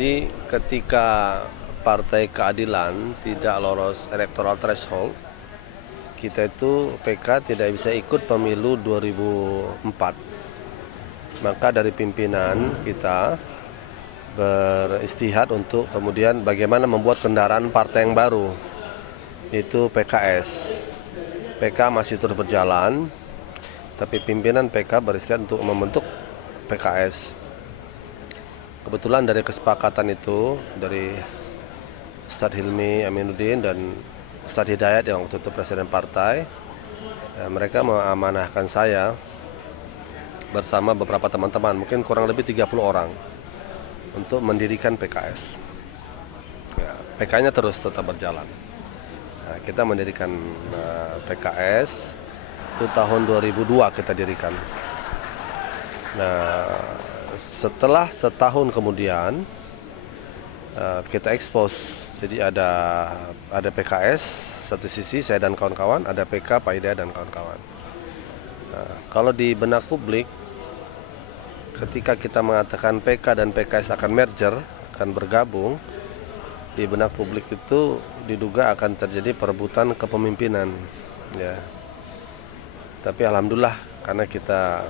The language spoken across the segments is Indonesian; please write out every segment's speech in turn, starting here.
Jadi ketika Partai Keadilan tidak lolos electoral threshold, kita itu PK tidak bisa ikut pemilu 2004. Maka dari pimpinan kita beristihad untuk kemudian bagaimana membuat kendaraan partai yang baru, itu PKS. PK masih terus berjalan, tapi pimpinan PK beristihad untuk membentuk PKS. Kebetulan dari kesepakatan itu dari Ustadz Hilmi Aminuddin dan Ustadz Hidayat yang waktu itu presiden partai, mereka mengamanahkan saya bersama beberapa teman-teman, mungkin kurang lebih 30 orang, untuk mendirikan PKS. PK-nya terus tetap berjalan. Kita mendirikan PKS itu tahun 2002 kita dirikan. Setelah setahun kemudian kita expose, jadi ada PKS satu sisi, saya dan kawan-kawan, ada PK Pak Hidayat dan kawan-kawan. Kalau di benak publik, ketika kita mengatakan PK dan PKS akan merger, akan bergabung, di benak publik itu diduga akan terjadi perebutan kepemimpinan, ya. Tapi alhamdulillah karena kita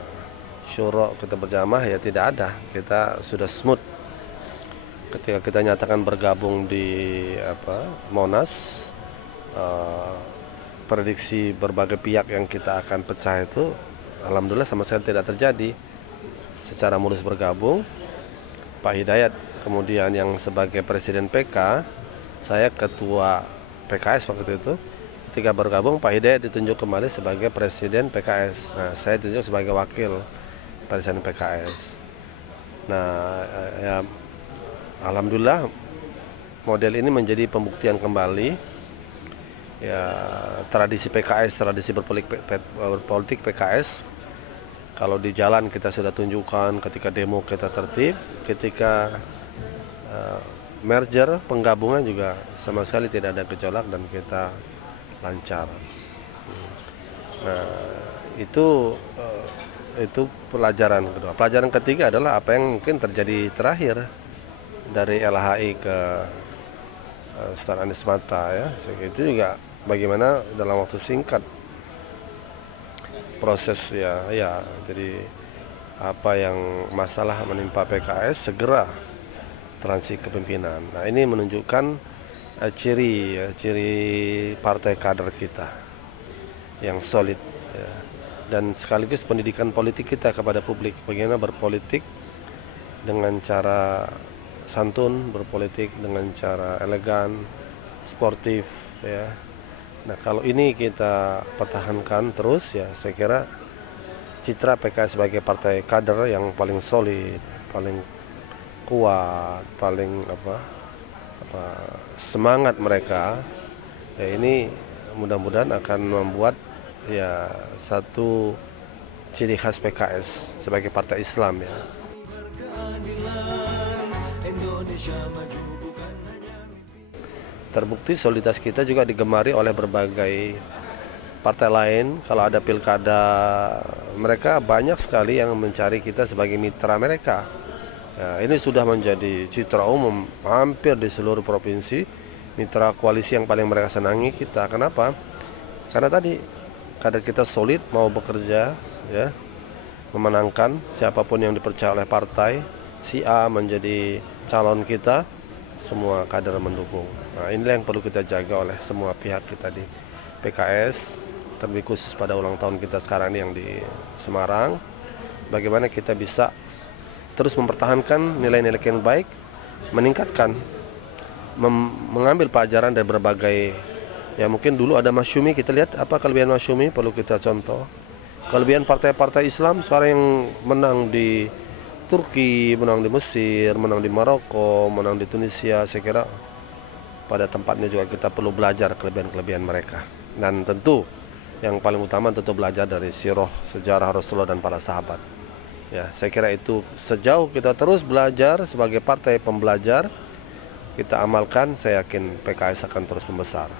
syuro, kita berjamaah, ya tidak ada, kita sudah smooth. Ketika kita nyatakan bergabung di Monas, prediksi berbagai pihak yang kita akan pecah itu alhamdulillah sama sekali tidak terjadi. Secara mulus bergabung, Pak Hidayat kemudian yang sebagai presiden PK, saya ketua PKS waktu itu. Ketika bergabung, Pak Hidayat ditunjuk kembali sebagai presiden PKS. Saya ditunjuk sebagai wakil presiden PKS. Ya, alhamdulillah model ini menjadi pembuktian kembali, ya, tradisi PKS, tradisi berpolitik PKS. Kalau di jalan kita sudah tunjukkan, ketika demo kita tertib, ketika merger, penggabungan juga sama sekali tidak ada gejolak dan kita lancar. Itu pelajaran kedua. Pelajaran ketiga adalah apa yang mungkin terjadi terakhir dari LHI ke Ustadz Anies Mata, ya. Itu juga bagaimana dalam waktu singkat proses, ya. Jadi apa yang masalah menimpa PKS segera transisi kepemimpinan. Ini menunjukkan ciri partai kader kita yang solid, ya. Dan sekaligus pendidikan politik kita kepada publik, bagaimana berpolitik dengan cara santun, berpolitik dengan cara elegan, sportif, ya. Kalau ini kita pertahankan terus, ya, saya kira citra PKS sebagai partai kader yang paling solid, paling kuat, paling semangat mereka, ya, ini mudah-mudahan akan membuat, ya, satu ciri khas PKS sebagai partai Islam, ya. Terbukti soliditas kita juga digemari oleh berbagai partai lain. Kalau ada pilkada, mereka banyak sekali yang mencari kita sebagai mitra mereka. Ya, ini sudah menjadi citra umum hampir di seluruh provinsi. Mitra koalisi yang paling mereka senangi kita. Kenapa? Karena tadi kader kita solid, mau bekerja, ya, memenangkan siapapun yang dipercaya oleh partai. Si A menjadi calon kita, semua kader mendukung. Inilah yang perlu kita jaga oleh semua pihak kita di PKS, terlebih khusus pada ulang tahun kita sekarang ini yang di Semarang. Bagaimana kita bisa terus mempertahankan nilai-nilai yang baik, meningkatkan, mengambil pelajaran dari berbagai, ya, mungkin dulu ada Masyumi, kita lihat apa kelebihan Masyumi, perlu kita contoh. Kelebihan partai-partai Islam sekarang yang menang di Turki, menang di Mesir, menang di Maroko, menang di Tunisia, saya kira pada tempatnya juga kita perlu belajar kelebihan-kelebihan mereka. Dan tentu yang paling utama tentu belajar dari sirah, sejarah Rasulullah dan para sahabat. Ya, saya kira itu sejauh kita terus belajar sebagai partai pembelajar, kita amalkan, saya yakin PKS akan terus membesar.